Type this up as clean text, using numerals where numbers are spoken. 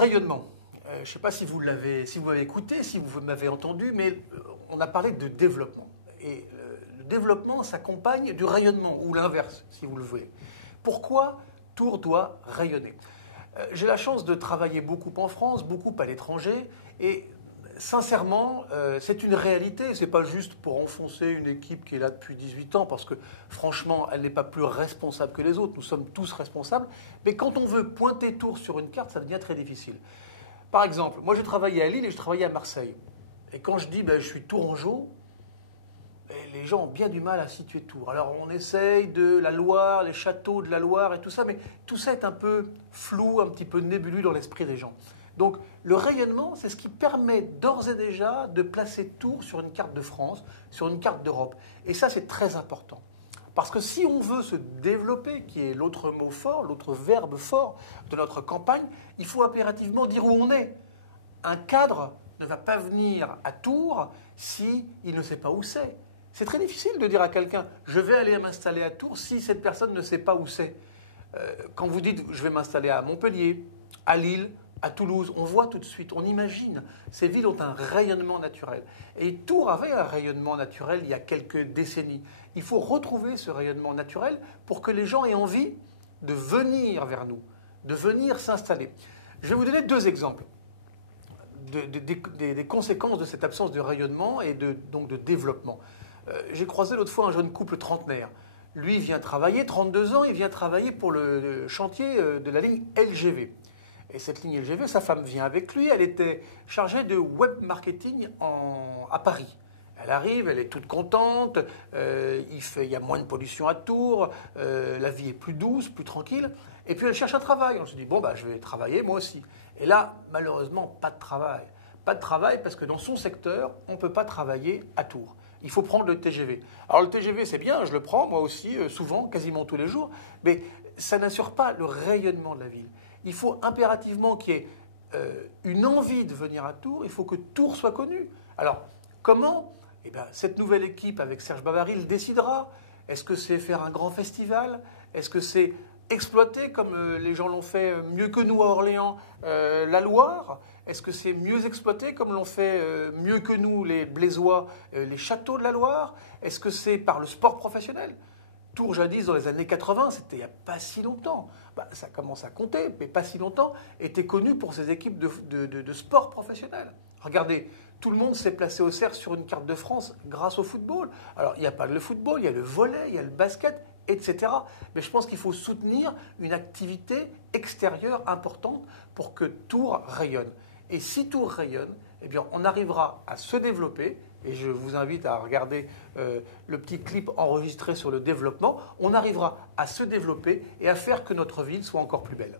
rayonnement. Je ne sais pas si vous m'avez écouté, si vous m'avez entendu, mais on a parlé de développement. Et le développement s'accompagne du rayonnement, ou l'inverse, si vous le voulez. Pourquoi Tours doit rayonner? J'ai la chance de travailler beaucoup en France, beaucoup à l'étranger, et sincèrement, c'est une réalité. Ce n'est pas juste pour enfoncer une équipe qui est là depuis 18 ans, parce que franchement, elle n'est pas plus responsable que les autres. Nous sommes tous responsables. Mais quand on veut pointer Tours sur une carte, ça devient très difficile. Par exemple, moi j'ai travaillé à Lille et je travaillais à Marseille. Et quand je dis je suis tourangeau, les gens ont bien du mal à situer Tours. Alors on essaye de la Loire, les châteaux de la Loire et tout ça, mais tout ça est un peu flou, un petit peu nébuleux dans l'esprit des gens. Donc le rayonnement, c'est ce qui permet d'ores et déjà de placer Tours sur une carte de France, sur une carte d'Europe. Et ça, c'est très important. Parce que si on veut se développer, qui est l'autre mot fort, l'autre verbe fort de notre campagne, il faut impérativement dire où on est. Un cadre ne va pas venir à Tours s'il ne sait pas où c'est. C'est très difficile de dire à quelqu'un « je vais aller m'installer à Tours » si cette personne ne sait pas où c'est. Quand vous dites « je vais m'installer à Montpellier, à Lille », à Toulouse, on voit tout de suite, on imagine. Ces villes ont un rayonnement naturel. Et Tours avait un rayonnement naturel il y a quelques décennies. Il faut retrouver ce rayonnement naturel pour que les gens aient envie de venir vers nous, de venir s'installer. Je vais vous donner deux exemples des conséquences de cette absence de rayonnement et donc de développement. J'ai croisé l'autre fois un jeune couple trentenaire. Lui vient travailler, 32 ans, il vient travailler pour le chantier de la ligne LGV. Et cette ligne LGV, sa femme vient avec lui, elle était chargée de web marketing à Paris. Elle arrive, elle est toute contente, il y a moins de pollution à Tours, la vie est plus douce, plus tranquille. Et puis elle cherche un travail. On se dit, je vais travailler moi aussi. Et là, malheureusement, pas de travail. Pas de travail parce que dans son secteur, on ne peut pas travailler à Tours. Il faut prendre le TGV. Alors le TGV, c'est bien, je le prends moi aussi, souvent, quasiment tous les jours, mais ça n'assure pas le rayonnement de la ville. Il faut impérativement qu'il y ait une envie de venir à Tours, il faut que Tours soit connu. Alors, comment ? Cette nouvelle équipe avec Serge Bavary le décidera. Est-ce que c'est faire un grand festival? Est-ce que c'est exploiter, comme les gens l'ont fait mieux que nous à Orléans, la Loire? Est-ce que c'est mieux exploiter, comme l'ont fait mieux que nous les Blésois, les châteaux de la Loire? Est-ce que c'est par le sport professionnel? Tours, jadis, dans les années 80, c'était il n'y a pas si longtemps. Ça commence à compter, mais pas si longtemps, était connu pour ses équipes de sport professionnel. Regardez, tout le monde s'est placé au cerf sur une carte de France grâce au football. Alors, il n'y a pas que le football, il y a le volley, il y a le basket, etc. Mais je pense qu'il faut soutenir une activité extérieure importante pour que Tours rayonne. Et si Tours rayonne, on arrivera à se développer. Et je vous invite à regarder le petit clip enregistré sur le développement. On arrivera à se développer et à faire que notre ville soit encore plus belle.